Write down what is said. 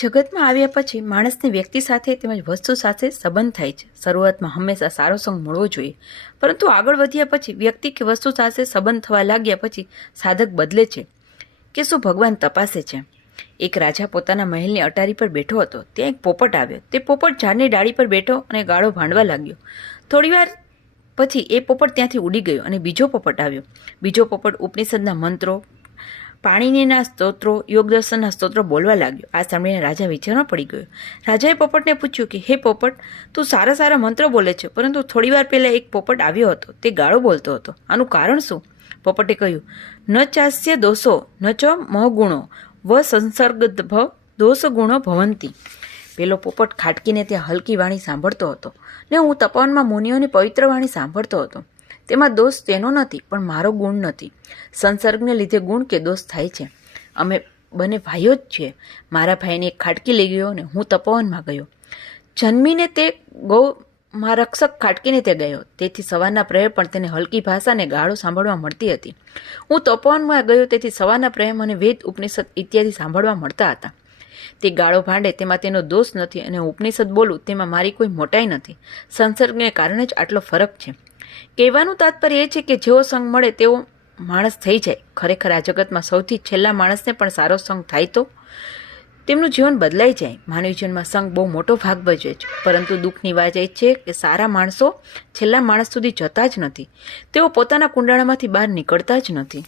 જગતમાં આવ્યા પછી માણસને વ્યક્તિ સાથે તેમજ વસ્તુ સાથે સંબંધ થાય છે. શરૂઆતમાં હંમેશા સારો સંગ મળવો જોઈએ, પરંતુ આગળ વધ્યા પછી વ્યક્તિ કે વસ્તુ સાથે સંબંધ થવા લાગ્યા પછી સાધક બદલે છે કે શું ભગવાન તપાસે છે. એક રાજા પોતાના મહેલની અટારી પર બેઠો હતો. ત્યાં એક પોપટ આવ્યો. તે પોપટ ઝાડની ડાળી પર બેઠો અને ગાળો ભાંડવા લાગ્યો. થોડીવાર પછી એ પોપટ ત્યાંથી ઉડી ગયો અને બીજો પોપટ આવ્યો. બીજો પોપટ ઉપનિષદના મંત્રો, પાણીનીના સ્તોત્રો, યોગદર્શનના સ્તોત્રો બોલવા લાગ્યો. આ સાંભળીને રાજા વિચારમાં પડી ગયો. રાજાએ પોપટને પૂછ્યું કે હે પોપટ, તું સારા સારા મંત્રો બોલે છે, પરંતુ થોડીવાર પહેલા એક પોપટ આવ્યો હતો, તે ગાળો બોલતો હતો. આનું કારણ શું? પોપટે કહ્યું, ન ચાસ્ય દોષો ન ચ મહગુણો વ સંસર્ગભ દોષ ગુણો ભવંતી. પેલો પોપટ ખાટકીને ત્યાં હલકી વાણી સાંભળતો હતો ને હું તપવનમાં મુનિઓની પવિત્ર વાણી સાંભળતો હતો. તેમાં દોષ તેનો નથી, પણ મારો ગુણ નથી. સંસર્ગને લીધે ગુણ કે દોષ થાય છે. અમે બંને ભાઈઓ જ છીએ. મારા ભાઈને એક ખાટકી લઈ ગયો અને હું તપવનમાં ગયો. જન્મીને તે ગૌ મારા રક્ષક ખાટકીને તે ગયો. તેથી સવારના પ્રહરે પણ તેને હલકી ભાષા અને ગાળો સાંભળવા મળતી હતી. હું તપવનમાં ગયો, તેથી સવારના પ્રહરે મને વેદ, ઉપનિષદ ઇત્યાદિ સાંભળવા મળતા હતા. તે ગાળો ભાંડે તેમાં તેનો દોષ નથી, અને ઉપનિષદ બોલું તેમાં મારી કોઈ મોટાઈ નથી. સંસર્ગને કારણે જ આટલો ફરક છે. કહેવાનું તાત્પર્ય એ છે કે જેવો સંગ મળે તેવો માણસ થઈ જાય. ખરેખર આ જગતમાં સૌથી છેલ્લા માણસને પણ સારો સંગ થાય તો તેમનું જીવન બદલાઈ જાય. માનવી જીવનમાં સંગ બહુ મોટો ભાગ ભજવે છે, પરંતુ દુઃખની વાત એ છે કે સારા માણસો છેલ્લા માણસ સુધી જતા જ નથી. તેઓ પોતાના કુંડાળામાંથી બહાર નીકળતા જ નથી.